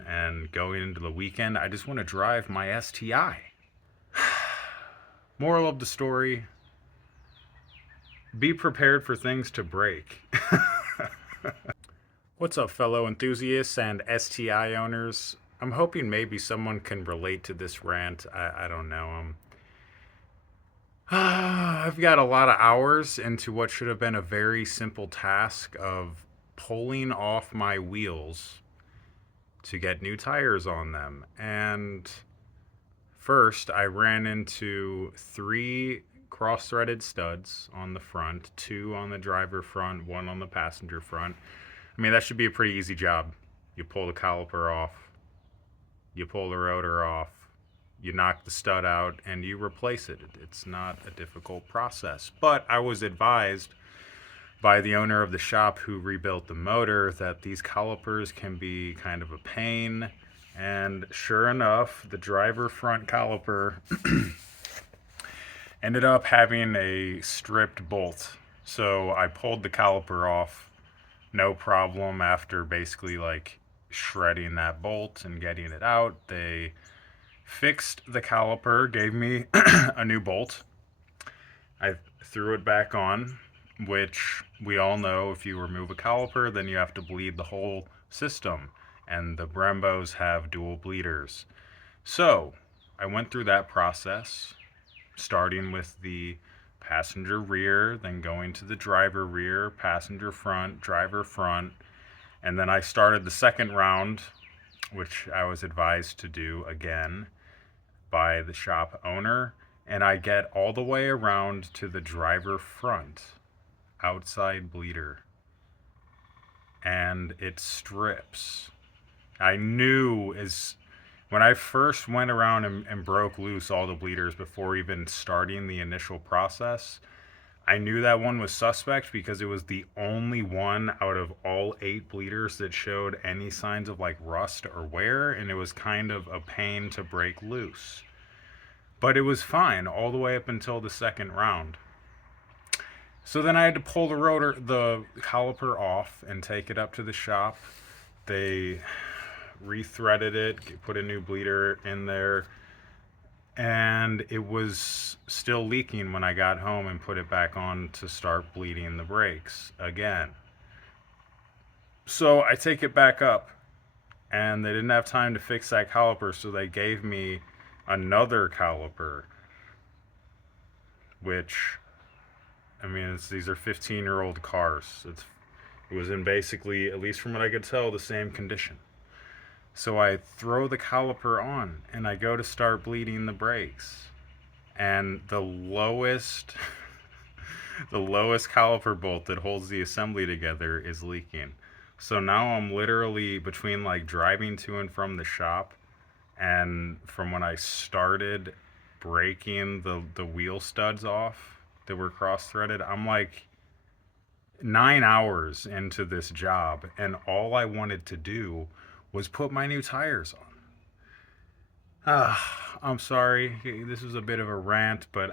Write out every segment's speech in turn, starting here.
weekend, and going into the weekend, I just want to drive my STi. Moral of the story, be prepared for things to break. What's up, fellow enthusiasts and STi owners? I'm hoping maybe someone can relate to this rant. I don't know. I've got a lot of hours into what should have been a very simple task of pulling off my wheels to get new tires on them. And first, I ran into 3 cross-threaded studs on the front, 2 on the driver front, 1 on the passenger front. I mean, that should be a pretty easy job. You pull the caliper off, you pull the rotor off, you knock the stud out, and you replace it. It's not a difficult process. But I was advised by the owner of the shop who rebuilt the motor that these calipers can be kind of a pain. And sure enough, the driver front caliper ended up having a stripped bolt. So I pulled the caliper off, no problem, after basically like shredding that bolt and getting it out. They fixed the caliper, gave me a new bolt. I threw it back on, which we all know if you remove a caliper, then you have to bleed the whole system. And the Brembos have dual bleeders. So I went through that process, starting with the passenger rear, then going to the driver rear, passenger front, driver front. And then I started the second round, which I was advised to do again by the shop owner. And I get all the way around to the driver front outside bleeder, and it strips. I knew when I first went around and broke loose all the bleeders before even starting the initial process, I knew that one was suspect because it was the only one out of all 8 bleeders that showed any signs of like rust or wear, and it was kind of a pain to break loose. But it was fine all the way up until the second round. So then I had to pull the caliper off and take it up to the shop. They rethreaded it, put a new bleeder in there, and it was still leaking when I got home and put it back on to start bleeding the brakes again. So I take it back up, and they didn't have time to fix that caliper, so they gave me another caliper, which, I mean, these are 15-year-old cars. It was in basically, at least from what I could tell, the same condition. So I throw the caliper on, and I go to start bleeding the brakes. And the lowest, the lowest caliper bolt that holds the assembly together is leaking. So now I'm literally between like driving to and from the shop, and from when I started breaking the wheel studs off that were cross-threaded, I'm like 9 hours into this job, and all I wanted to do was put my new tires on. I'm sorry, this was a bit of a rant, but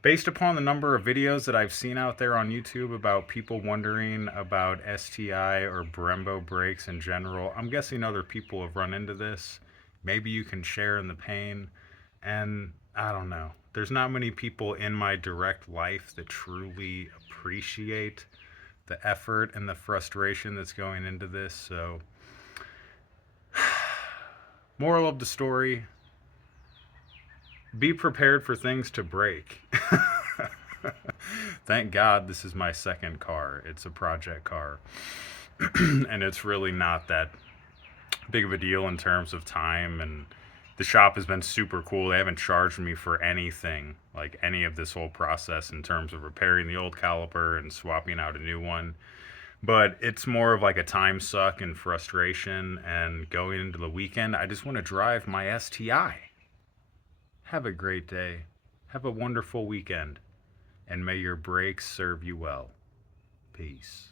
based upon the number of videos that I've seen out there on YouTube about people wondering about STi or Brembo brakes in general, I'm guessing other people have run into this. Maybe you can share in the pain, and I don't know. There's not many people in my direct life that truly appreciate the effort and the frustration that's going into this, so moral of the story, be prepared for things to break. Thank God this is my second car. It's a project car. And it's really not that big of a deal in terms of time, and the shop has been super cool. They haven't charged me for anything, like any of this whole process in terms of repairing the old caliper and swapping out a new one. But it's more of like a time suck and frustration, and going into the weekend, I just want to drive my STi. Have a great day. Have a wonderful weekend. And may your brakes serve you well. Peace.